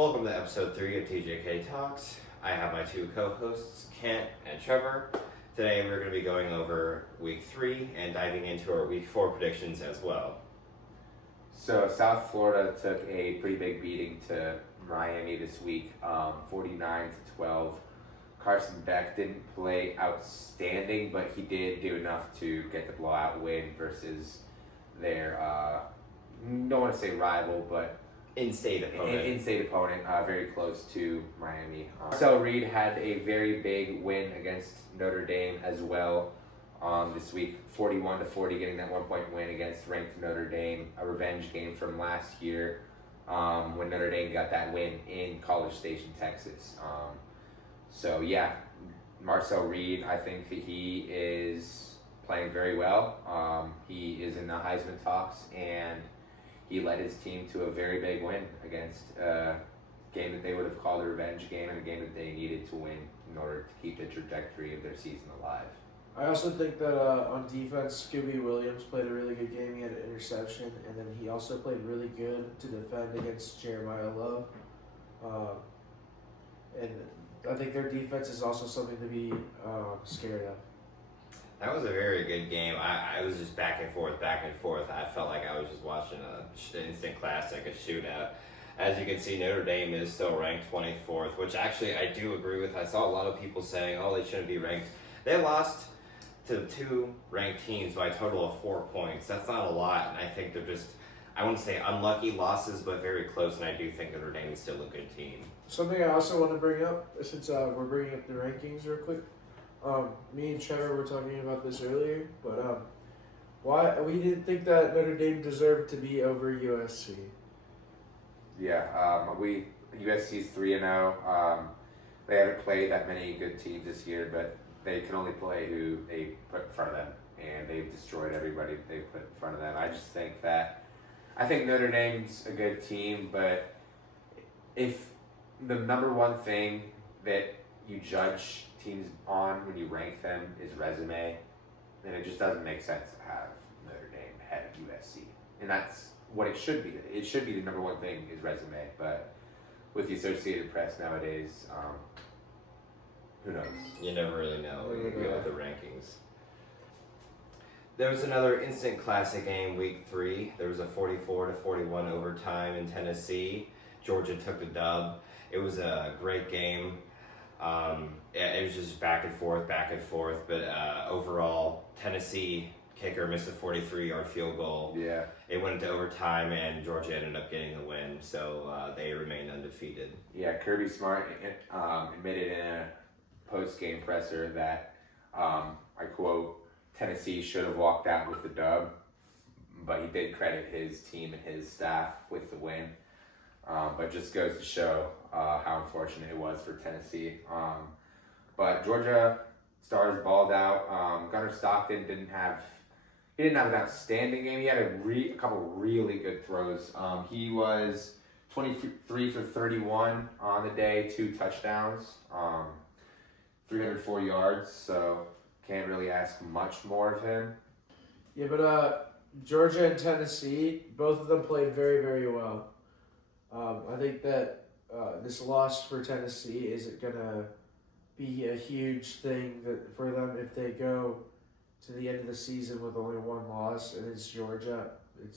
Welcome to episode 3 of TJK Talks. I have my two co-hosts, Kent and Trevor. Today we're going to be going over week 3 and diving into our week 4 predictions as well. So South Florida took a pretty big beating to Miami this week, 49-12. Carson Beck didn't play outstanding, but he did do enough to get the blowout win versus their, don't want to say rival, but In-state opponent. In-state opponent, very close to Miami. Marcel Reed had a very big win against Notre Dame as well this week, 41-40, getting that 1-point win against ranked Notre Dame, a revenge game from last year when Notre Dame got that win in College Station, Texas. So yeah, Marcel Reed, I think that he is playing very well. He is in the Heisman talks, and he led his team to a very big win against a game that they would have called a revenge game and a game that they needed to win in order to keep the trajectory of their season alive. I also think that on defense, Scooby Williams played a really good game. He had an interception, and then he also played really good to defend against Jeremiah Love. And I think their defense is also something to be scared of. That was a very good game. I was just back and forth. I felt like I was just watching an instant classic, a shootout. As you can see, Notre Dame is still ranked 24th, which actually I do agree with. I saw a lot of people saying, oh, they shouldn't be ranked. They lost to two ranked teams by a total of 4 points. That's not a lot, and I think they're just, I wouldn't say unlucky losses, but very close, and I do think Notre Dame is still a good team. Something I also want to bring up, since we're bringing up the rankings real quick, me and Trevor were talking about this earlier, but why we didn't think that Notre Dame deserved to be over USC. Yeah, USC's 3-0. They haven't played that many good teams this year, but they can only play who they put in front of them, and they've destroyed everybody that they've put in front of them. I just think I think Notre Dame's a good team, but if the number one thing that you judge teams on when you rank them is resume, then it just doesn't make sense to have Notre Dame ahead of USC. And that's what it should be. It should be the number one thing is resume, but with the Associated Press nowadays, who knows? You never really know when you go with the rankings. There was another instant classic game, week 3. There was a 44-41 overtime in Tennessee. Georgia took the dub. It was a great game. It was just back and forth, but overall, Tennessee kicker missed a 43-yard field goal. Yeah. It went into overtime, and Georgia ended up getting the win, so they remained undefeated. Yeah, Kirby Smart admitted in a post-game presser that, I quote, Tennessee should have walked out with the dub, but he did credit his team and his staff with the win. But just goes to show how unfortunate it was for Tennessee. But Georgia Stars balled out. Gunnar Stockton didn't have an outstanding game. He had a couple really good throws. He was 23 for 31 on the day, 2 touchdowns, 304 yards. So can't really ask much more of him. Yeah, but Georgia and Tennessee, both of them played very, very well. I think that this loss for Tennessee isn't going to be a huge thing for them if they go to the end of the season with only one loss, and it's Georgia.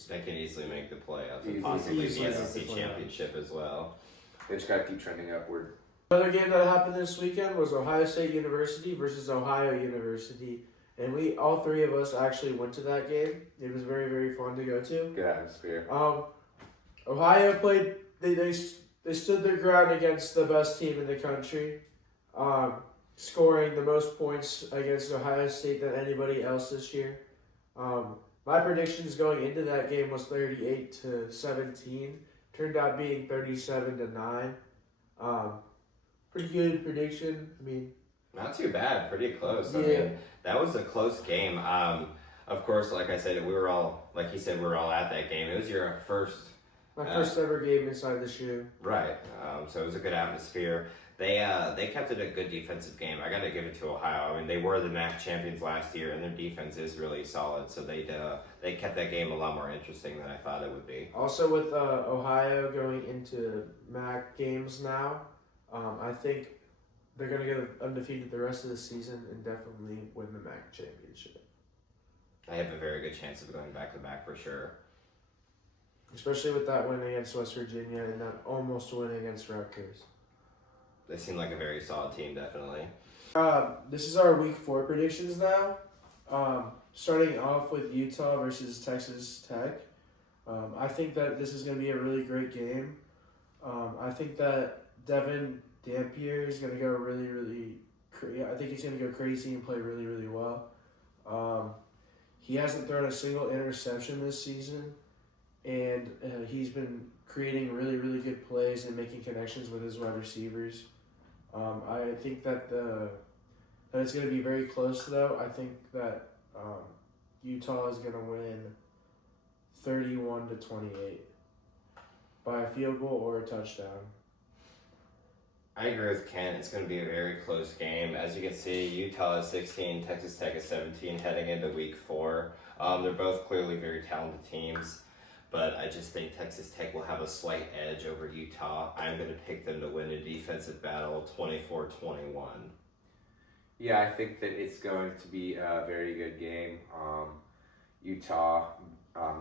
They can easily make the playoffs and Easily. possibly Easily the make SEC the championship as well. They just got to keep trending upward. Another game that happened this weekend was Ohio State University versus Ohio University, and all three of us actually went to that game. It was very, very fun to go to. Good atmosphere. Ohio played. They stood their ground against the best team in the country, scoring the most points against Ohio State than anybody else this year. My predictions going into that game was 38-17. Turned out being 37-9. Pretty good prediction. I mean, Not too bad, pretty close. Yeah. I mean, that was a close game. Of course, like I said, we were all at that game. It was your first my first ever game inside the shoe. Right. So it was a good atmosphere. They kept it a good defensive game. I got to give it to Ohio. I mean, they were the MAC champions last year, and their defense is really solid. So they kept that game a lot more interesting than I thought it would be. Also, with Ohio going into MAC games now, I think they're going to go undefeated the rest of the season and definitely win the MAC championship. I have a very good chance of going back to MAC for sure. Especially with that win against West Virginia and that almost win against Rutgers. They seem like a very solid team, definitely. This is our week 4 predictions now. Starting off with Utah versus Texas Tech. I think that this is going to be a really great game. I think that Devin Dampier is going to go really I think he's going to go crazy and play really, really well. He hasn't thrown a single interception this season, and he's been creating really, really good plays and making connections with his wide receivers. I think that that it's going to be very close, though. I think that Utah is going to win 31-28 by a field goal or a touchdown. I agree with Kent. It's going to be a very close game. As you can see, Utah is 16, Texas Tech is 17 heading into week 4. They're both clearly very talented teams, but I just think Texas Tech will have a slight edge over Utah. I'm going to pick them to win a defensive battle 24-21. Yeah, I think that it's going to be a very good game. Utah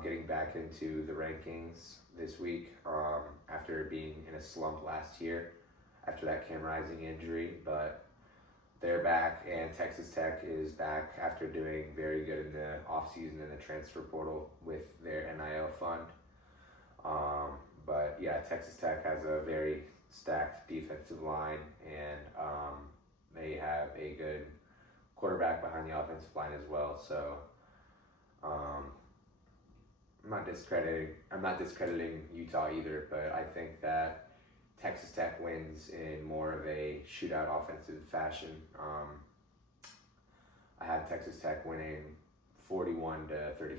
getting back into the rankings this week after being in a slump last year after that Cam Rising injury, but they're back, and Texas Tech is back after doing very good in the offseason in the transfer portal with their NIL fund. But yeah, Texas Tech has a very stacked defensive line, and they have a good quarterback behind the offensive line as well. So I'm not discrediting Utah either, but I think that Texas Tech wins in more of a shootout offensive fashion. I have Texas Tech winning 41-35.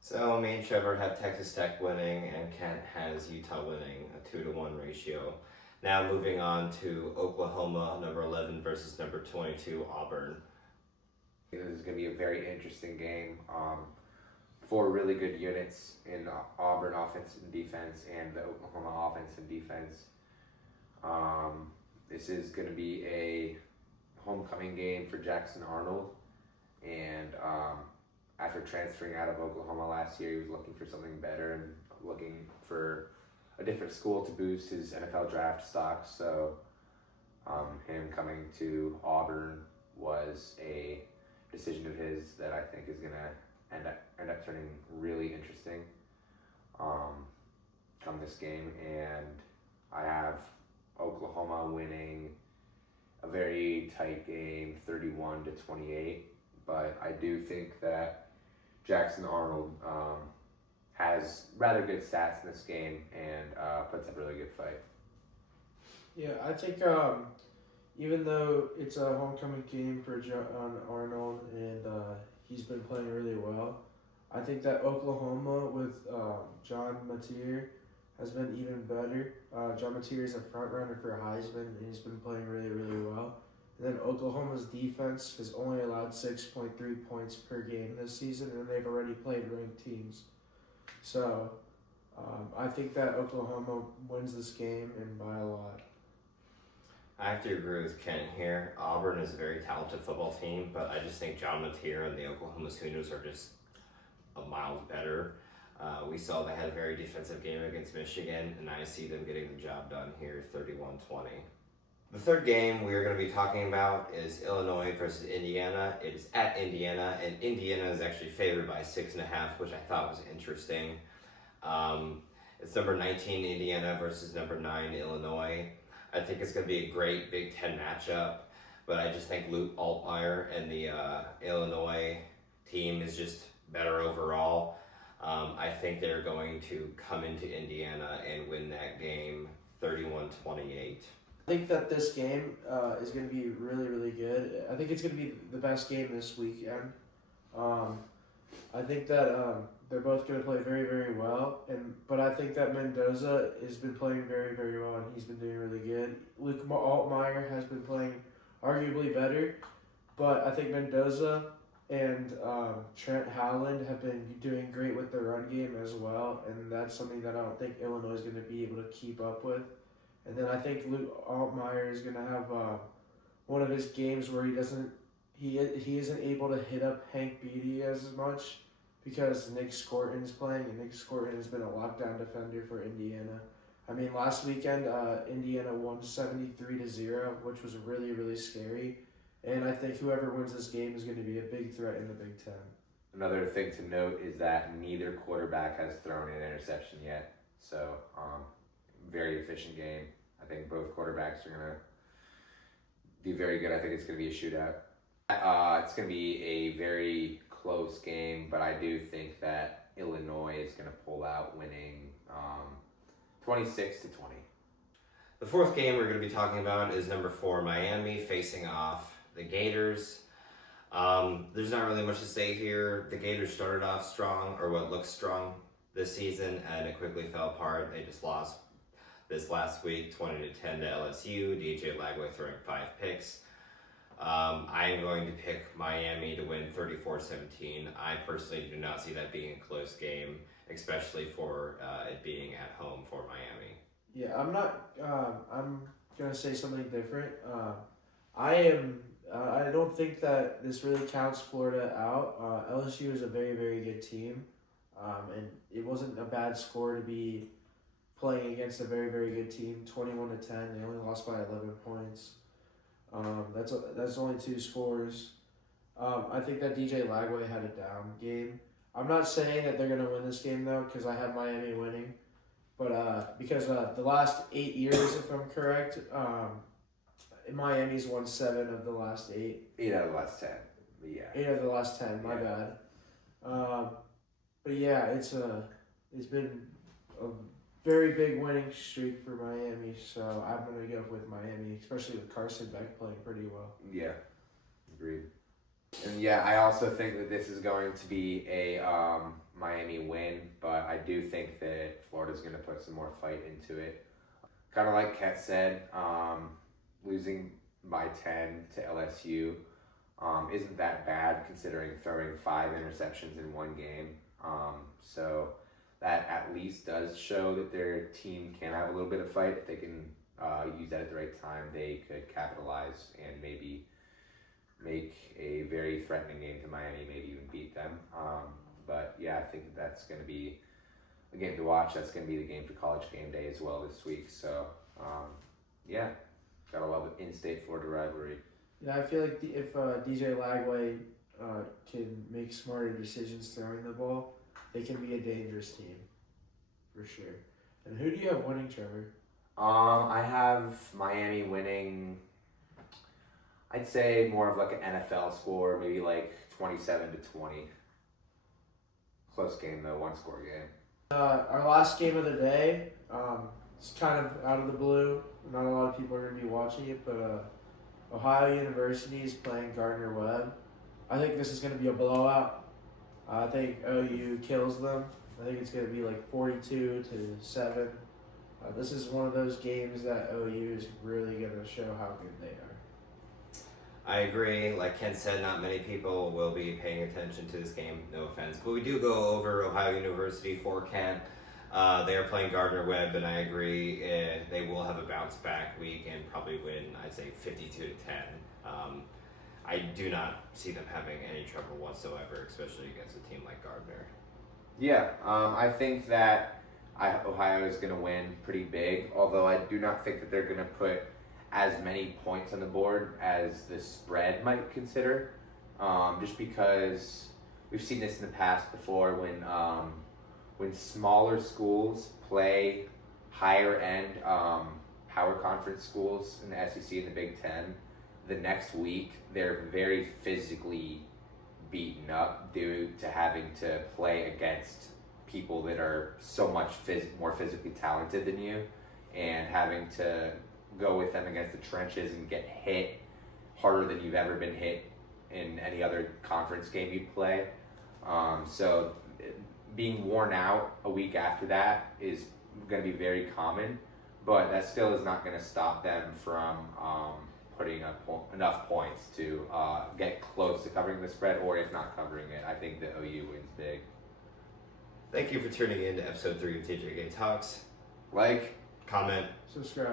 So me and Trevor have Texas Tech winning, and Kent has Utah winning a 2-1 ratio. Now moving on to Oklahoma, number 11 versus number 22, Auburn. This is going to be a very interesting game. 4 really good units in the Auburn offense and defense and the Oklahoma offense and defense. This is going to be a homecoming game for Jackson Arnold. And after transferring out of Oklahoma last year, he was looking for something better and looking for a different school to boost his NFL draft stock. So him coming to Auburn was a decision of his that I think is going to end up turning really interesting come this game, and I have Oklahoma winning a very tight game 31-28, but I do think that Jackson Arnold has rather good stats in this game and puts up a really good fight. Yeah, I think even though it's a homecoming game for John Arnold and he's been playing really well, I think that Oklahoma with John Mateer has been even better. John Mateer is a front runner for Heisman, and he's been playing really, really well. And then Oklahoma's defense has only allowed 6.3 points per game this season, and they've already played ranked teams. So I think that Oklahoma wins this game and by a lot. I have to agree with Kent here. Auburn is a very talented football team, but I just think John Mateer and the Oklahoma Sooners are just a mile better. We saw they had a very defensive game against Michigan, and I see them getting the job done here 31-20. The third game we are going to be talking about is Illinois versus Indiana. It is at Indiana, and Indiana is actually favored by 6.5, which I thought was interesting. It's number 19 Indiana versus number 9 Illinois. I think it's going to be a great Big Ten matchup, but I just think Luke Altmaier and the Illinois team is just better overall. I think they're going to come into Indiana and win that game 31-28. I think that this game is going to be really, really good. I think it's going to be the best game this weekend. I think that they're both going to play very, very well, but I think that Mendoza has been playing very, very well, and he's been doing really good. Luke Altmaier has been playing arguably better, but I think Mendoza and Trent Howland have been doing great with the run game as well, and that's something that I don't think Illinois is going to be able to keep up with. And then I think Luke Altmaier is going to have one of his games where he isn't able to hit up Hank Beatty as much because Nick Scorton is playing, and Nick Scorton has been a lockdown defender for Indiana. I mean, last weekend Indiana won 73-0, which was really, really scary. And I think whoever wins this game is going to be a big threat in the Big Ten. Another thing to note is that neither quarterback has thrown an interception yet. So, very efficient game. I think both quarterbacks are going to do very good. I think it's going to be a shootout. It's going to be a very close game, but I do think that Illinois is going to pull out winning 26-20. The fourth game we're going to be talking about is number 4, Miami, facing off the Gators. There's not really much to say here. The Gators started off strong, or what looks strong this season, and it quickly fell apart. They just lost this last week, 20-10 to LSU. DJ Lagway throwing 5 picks. I am going to pick Miami to win 34-17. I personally do not see that being a close game, especially for it being at home for Miami. Yeah, I'm gonna say something different. I don't think that this really counts Florida out. LSU is a very, very good team, and it wasn't a bad score to be playing against a very, very good team. 21-10. They only lost by 11 points. That's only 2 scores. I think that DJ Lagway had a down game. I'm not saying that they're gonna win this game though, because I have Miami winning. But because the last 8 years, if I'm correct, Miami's won 7 of the last 8. 8 out of the last 10. But yeah. 8 of the last 10. My bad. But yeah, it's been a very big winning streak for Miami, so I'm gonna go with Miami, especially with Carson Beck playing pretty well. Yeah, agreed. And yeah, I also think that this is going to be a Miami win, but I do think that Florida's going to put some more fight into it. Kind of like Ket said, losing by 10 to LSU isn't that bad considering throwing 5 interceptions in one game. So that at least does show that their team can have a little bit of fight. If they can use that at the right time, they could capitalize and maybe make a very threatening game to Miami, maybe even beat them. But yeah, I think that's going to be a game to watch. That's going to be the game for College Game Day as well this week. So yeah, gotta love the in-state Florida rivalry. Yeah, I feel like if DJ Lagway can make smarter decisions throwing the ball, they can be a dangerous team, for sure. And who do you have winning, Trevor? I have Miami winning. I'd say more of like an NFL score, maybe like 27-20. Close game though, 1-score game. Our last game of the day, it's kind of out of the blue. Not a lot of people are going to be watching it, but Ohio University is playing Gardner-Webb. I think this is going to be a blowout. I think OU kills them. I think it's going to be like 42-7. This is one of those games that OU is really going to show how good they are. I agree. Like Ken said, not many people will be paying attention to this game. No offense. But we do go over Ohio University for Kent. They are playing Gardner-Webb, and I agree. They will have a bounce-back week and probably win, I'd say, 52-10. I do not see them having any trouble whatsoever, especially against a team like Gardner. Yeah, I think that Ohio is going to win pretty big, although I do not think that they're going to put as many points on the board as the spread might consider, just because we've seen this in the past before when smaller schools play higher end power conference schools in the SEC and the Big Ten. The next week they're very physically beaten up due to having to play against people that are so much more physically talented than you, and having to go with them against the trenches and get hit harder than you've ever been hit in any other conference game you play. So being worn out a week after that is going to be very common, but that still is not going to stop them from putting up enough points to get close to covering the spread, or if not covering it, I think the OU wins big. Thank you for tuning in to episode 3 of TJK Talks. Like, comment, Subscribe.